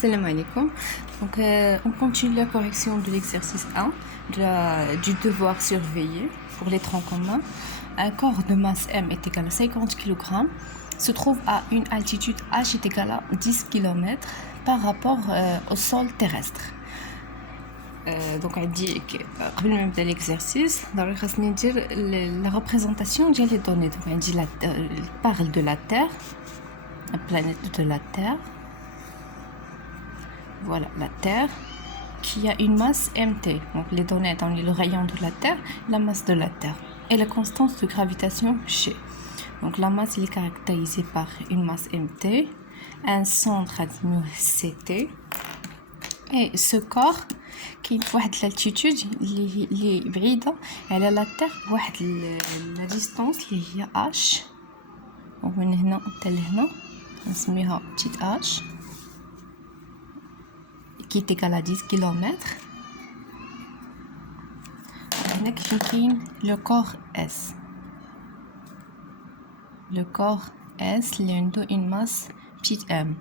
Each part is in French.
Salam alaikum. Donc, on continue la correction de l'exercice 1 du devoir surveillé pour les troncs communs. Un corps de masse M est égal à 50 kg, se trouve à une altitude H est égale à 10 km par rapport au sol terrestre. Donc on dit que avant même de l'exercice, dans le cas dire la représentation de les données. Donc on dit parle de la Terre, la planète de la Terre. Voilà la Terre qui a une masse mt. Donc les données dans le rayon de la Terre, la masse de la Terre et la constante de gravitation G. Donc la masse il est caractérisée par une masse mt, un centre ct. Et ce corps qui est l'altitude اللي est بعيدة على la Terre واحد la distance اللي هي h. ومن هنا حتى لهنا نسميها petite h qui est égale à 10 km. هنا كاين le corps S. Le corps S اللي عنده une masse petite m.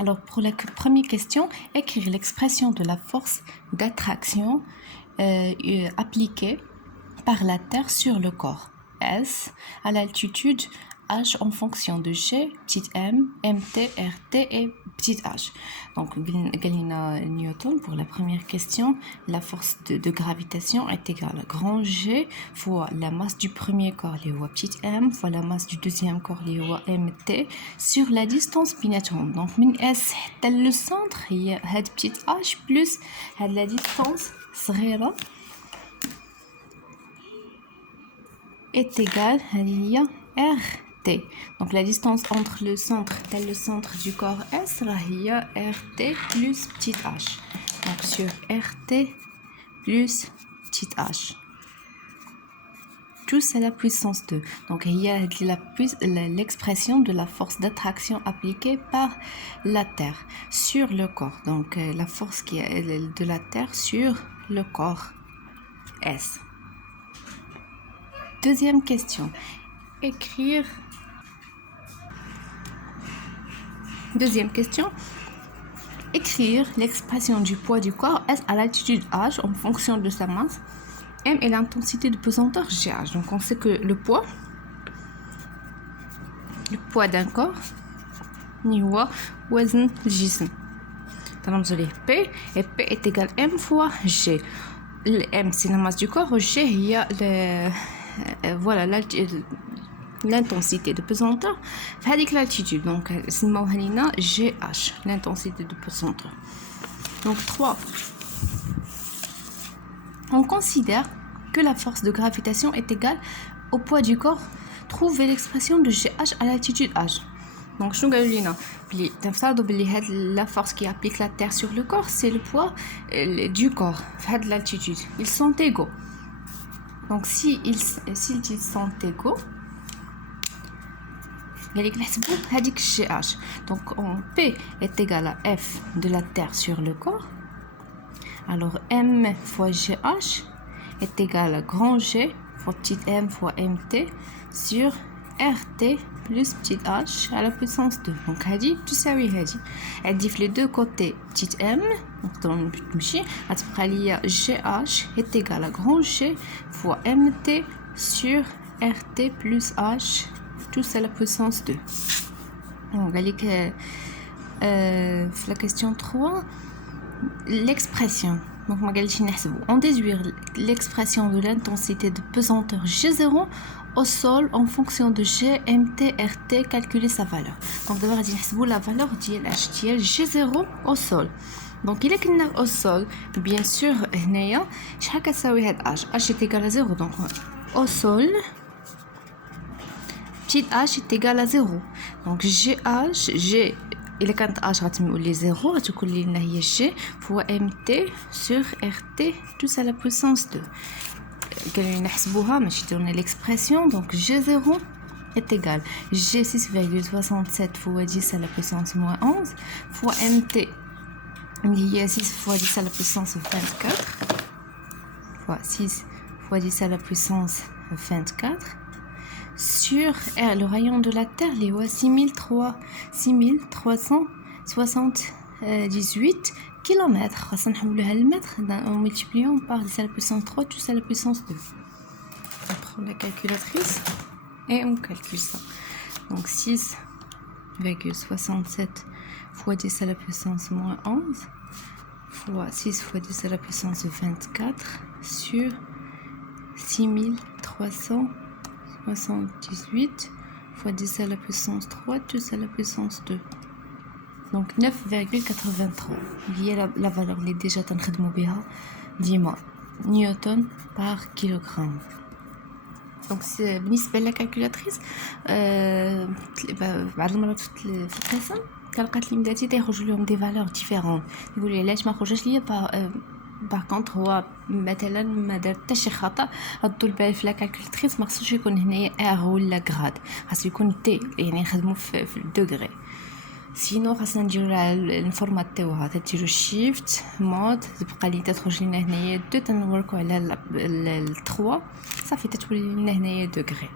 Alors, pour la première question, écrire l'expression de la force d'attraction appliquée par la Terre sur le corps S à l'altitude H en fonction de G, petite m, mt, rt et petite h. Donc, Galina Newton, pour la première question, la force de gravitation est égale à grand G fois la masse du premier corps, les petite m, fois la masse du deuxième corps, les mt, sur la distance binatomale. Donc, min S, le centre, il y a petite h plus la distance صغيرة est égale à RT. Donc la distance entre le centre du corps S sera RT plus petite h. Donc sur RT plus petite h. Tout c'est la puissance 2. Donc il y a l'expression de la force d'attraction appliquée par la Terre sur le corps. Donc la force qui est de la Terre sur le corps S. Deuxième question. Écrire. Deuxième question. Écrire l'expression du poids du corps S à l'altitude H en fonction de sa masse M et l'intensité de pesanteur GH. Donc on sait que le poids d'un corps هو وزن الجسم. تنرمزوا ليه P et P est égal M fois G. Le M c'est la masse du corps, G هي voilà l'intensité de pesanteur avec l'altitude. Donc c'est GH, l'intensité de pesanteur. Donc 3. On considère que la force de gravitation est égale au poids du corps. Trouvez l'expression de GH à l'altitude H. Donc je la force qui applique la Terre sur le corps, c'est le poids du corps de l'altitude. Ils sont égaux. Donc s'ils sont égaux, GH. Donc P est égal à F de la Terre sur le corps. Alors M fois GH est égal à grand G fois petite m fois mt sur RT plus petite h à la puissance 2. Donc هذه تساوي هذه. أضيف les deux côtés petite m. Donc dans le but مشي غتبقى ليا GH est égal à grand G fois mt sur RT plus h tout à la puissance 2. Donc la question 3, l'expression. Donc on déduire l'expression de l'intensité de pesanteur G0 au sol en fonction de G, mt, rt, calculer sa valeur. Donc d'abord on la valeur de G0 au sol. Donc il est au sol, bien sûr, H est égal à 0. Donc au sol, petite h est égal à 0. Donc GH, G, il est quand h غتملي لي 0 غتكون لنا هي G fois mt sur rt tout à la puissance 2. قالوا نحسبوها ماشي ديرنا l'expression. Donc G0 est égal G 6,67 fois 10 à la puissance moins 11 fois mt اللي هي 6 fois 10 à la puissance 24 fois 6 fois 10 à la puissance 24 sur le rayon de la Terre, les 6378 km. On va le mettre en multipliant par 10 à la puissance 3 tout à la puissance 2. On prend la calculatrice et on calcule ça. Donc 6,67 fois 10 à la puissance moins 11 fois 6 fois 10 à la puissance 24 sur 6378 fois 10 à la puissance 3 tout à la puissance 2. Donc 9,83 هي la valeur اللي déjà تنخدموا بها ديما نيوتن par kilogramme. Donc c'est بالنسبه للكالكولاتريس بعض المرات في القسم كلقات لي مداتي تيخرج لهم دي فالور ديفيرون، يقول لي علاش ما خرجش ليا باغ كونطخ هو مثلا ما دار حتى شي خطا. ردوا البال في الكالكولاتريس ما خصوش يكون هنايا ار ولا غراد، خاص يكون تي، يعني نخدموا في الدوغري. سينو خاصنا نديرو نفورماتيوها، تديرو شيفت مود تبقى لي تخرج لنا هنايا 2 تنوركو على 3 صافي تتولي لنا هنايا دوغري.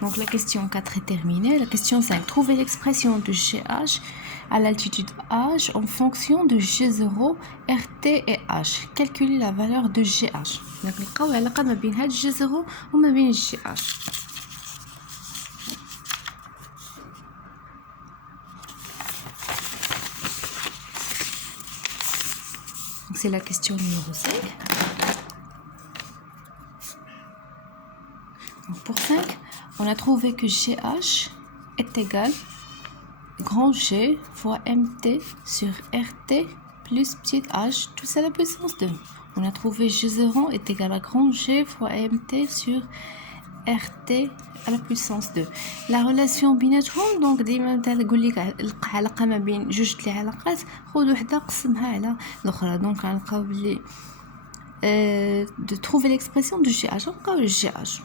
Donc la question 4 est terminée. La question 5. Trouvez l'expression de GH à l'altitude H en fonction de G0, RT et H. Calculez la valeur de GH. Donc نلقاو علاقة ما بين هاد G0 وما بين GH. C'est la question numéro 5. Donc pour 5, on a trouvé que GH est égal grand G fois MT sur RT plus petit h tout à la puissance 2. On a trouvé G0 est égal à grand G fois MT sur RT à la puissance 2. La relation بيناتهم donc ديما تقول لك العلاقه ما بين جوج د العلاقات خذ وحده قسمها على الاخرى. دونك غنلقاو بلي de trouver l'expression de GH. نلقاو GH.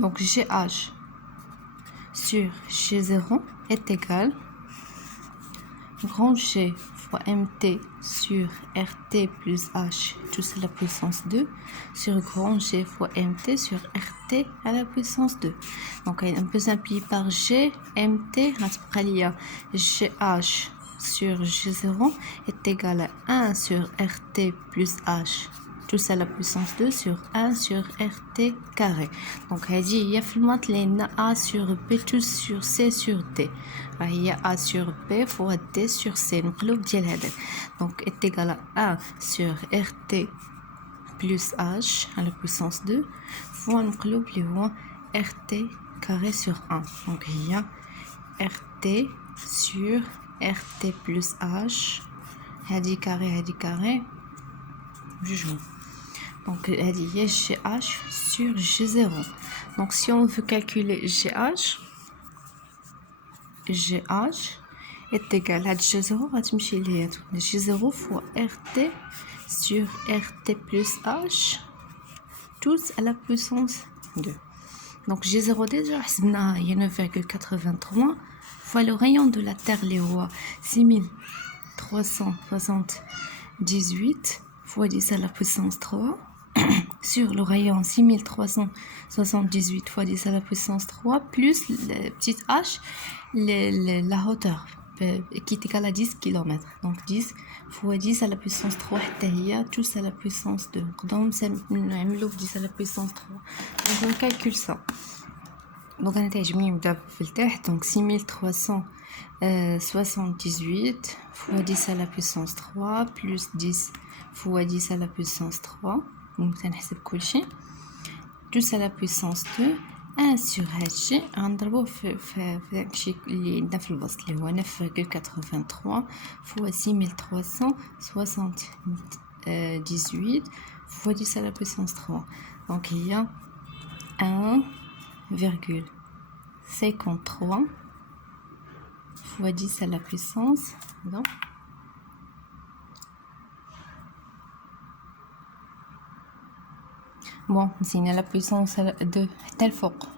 Donc GH sur G0 est égal grand G fois MT sur RT plus H tout à la puissance 2 sur grand G fois MT sur RT à la puissance 2. Donc on peut simplifier par G, MT, GH sur G0 est égal à 1 sur RT plus H tout à la puissance 2 sur 1 sur RT carré. Donc il y a finalement A sur B tout sur C sur D. Il y a A sur B fois D sur C. Donc est égal à 1 sur RT plus H à la puissance 2 fois RT carré sur 1. Donc il y a RT sur RT plus H. Hadi carré. Jugement. Donc, il y a GH sur G0. Donc, si on veut calculer GH est égal à G0, G0 fois RT sur RT plus H, tous à la puissance 2. Donc, G0 déjà, il y a 9,83 fois le rayon de la Terre, les rois, 6378 fois 10 à la puissance 3. Sur le rayon 6378 fois 10 à la puissance 3 plus le petit h, la hauteur qui est égale à 10 km. Donc 10 fois 10 à la puissance 3 tous à la puissance 2. Donc 10 à la puissance 3. Donc on calcule ça. Donc on a donc 6378 fois 10 à la puissance 3 plus 10 fois 10 à la puissance 3. Donc تنحسب كل شيء tous à la puissance 2 1 sur هادشي غنضربوه في داكشي اللي عندنا في الوسط اللي هو 9,83 fois 6378 fois 10 à la puissance 3. Donc il y a 1,53 fois 10 à la puissance non. Bon, نسينا la puissance 2 حتى الفوق.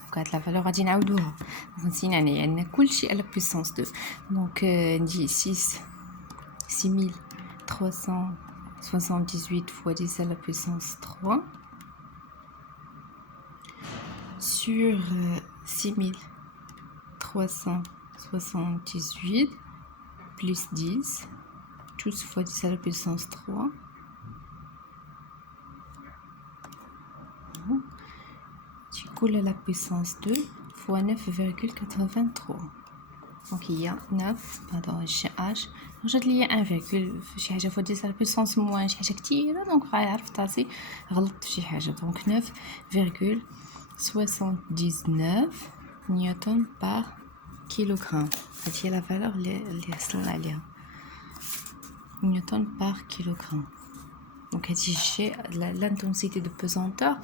دونك هاد لا فالور غادي نعاودوها. نسينا يعني عندنا كلشي على puissance 2. دونك ندي 6378 fois 10 à la puissance 3 sur 6378 plus 10, tous fois 10 à la puissance 3. Du coup, à la puissance 2 fois 9,83. Donc il y a 9 pardon GH وجات لي 1 شي حاجه فوا 10 على بويسونس موان شي حاجه كثيره دونك غنعرف راسي غلطت في شي حاجه دونك 9,79 نيوتن بار كيلوغرام. هذه هي لا فالور اللي حصلنا عليها نيوتن بار كيلوغرام. Donc, c'est l'intensité de pesanteur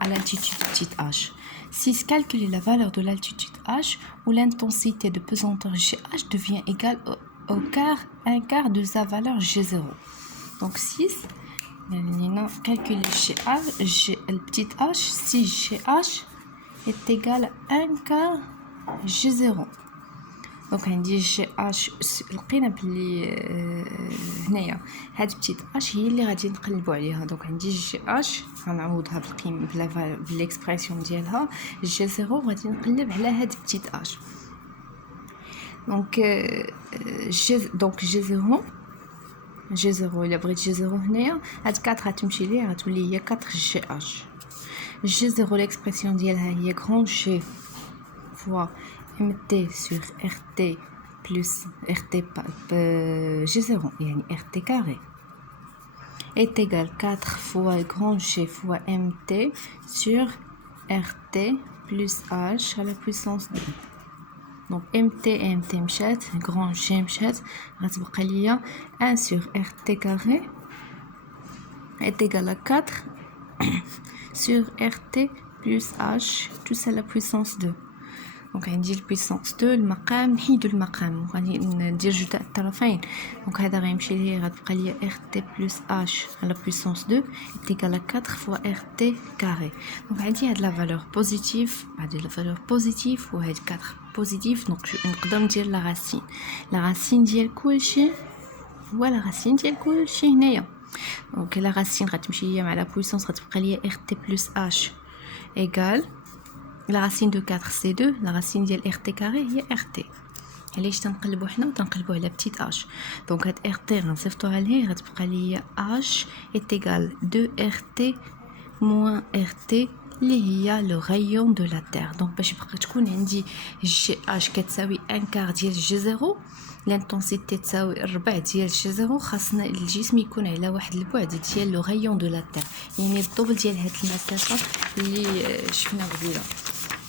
à l'altitude petite h. Si calculer la valeur de l'altitude h, où l'intensité de pesanteur GH devient égale au un quart de sa valeur G0. Donc, 6, calculer GH, le petit h, si GH est égal à 1 quart G0. دونك عندي جي اش لقينا بلي هنايا هاد بتيت اش هي اللي غادي نقلبوا عليها. دونك عندي جي اش غنعوضها بالقيمه بالاكسبرسيون ديالها جي زيرو غادي نقلب على هاد بتيت اش. دونك جي زيرو الا بغيت جي زيرو هنايا هاد 4 غتمشي ليه غتولي هي 4 جي اش. جي زيرو الاكسبرسيون ديالها هي غران جي فوا MT sur RT plus RT G0, يعني RT carré, est égal 4 fois grand G fois MT sur RT plus H à la puissance 2. Donc MT et MT مشات, grand G مشات, غتبقى ليا 1 sur RT carré est égal à 4 sur RT plus H tout à la puissance 2. دونك عندي البيسونس 2 المقام نحيدو المقام وغادي ندير جوج تاع الطرفين. دونك هذا غيمشي ليه غتبقى ليا ار تي بلس اش على بيسونس 2 ايكال 4 فوا ار تي كاري. دونك عندي هاد لا فالور بوزيتيف هادي لا فالور بوزيتيف وهاد 4 بوزيتيف. دونك نقدر ندير لا راسين ديال كلشي هو لا راسين ديال كلشي هنايا. دونك لا راسين غتمشي ليا مع لا بويسونس غتبقى ليا ار تي بلس اش ايكال la racine de 4 c'est 2, la racine de RT carré هي RT. علاش تنقلبوا حنا تنقلبوا على بتيت h. دونك هاد RT غنصيفطو عليه غتبقى ليا h est égal 2 RT moins RT اللي هي لو غايون دو لا تير. دونك باش يبقى تكون عندي جي h كتساوي 1 كار ديال جي زيرو لانتونسيتي تساوي الربع ديال جي زيرو خاصنا الجسم يكون على واحد البعد ديال لو غايون دو لا تير يعني الدبل ديال هاد المسافه اللي شفنا قبيله.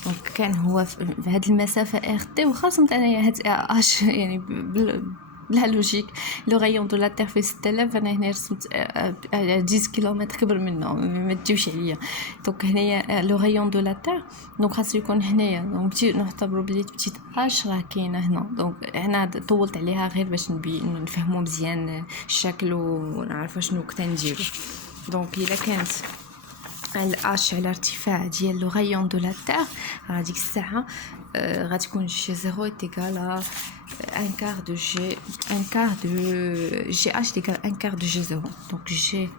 دونك كان هو في هاد المسافه ار تي وخاصه انايا هاد اش يعني بلا لوجيك لو غايون دو لا تير في 6000 انا هنا رسمت 10 كيلومتر كبر منه ما تجيوش عليا. دونك هنايا لو غايون دو لا تير دونك خاصو يكون هنايا دونك نعتبروا بلي بتيت اش راه كاينه هنا. دونك هنا طولت عليها غير باش نفهموا مزيان الشكل ونعرفوا شنو كنت نديرو. دونك الا كانت الH على ارتفاع ديال لو غايون دو لا تير هذيك الساعه غتكون جي زيرو ايكال un quart de GH égale un quart de G0. Donc G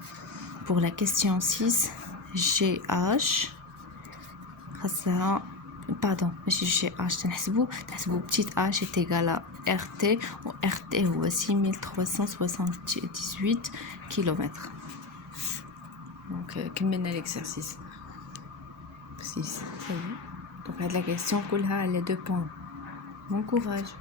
pour la question 6 GH خاصها pardon ماشي GH تنحسبو petit h est égal à RT و RT هو 6378 km. Donc كملنا l'exercice 6. Donc la question كلها على 2 points. Bon courage.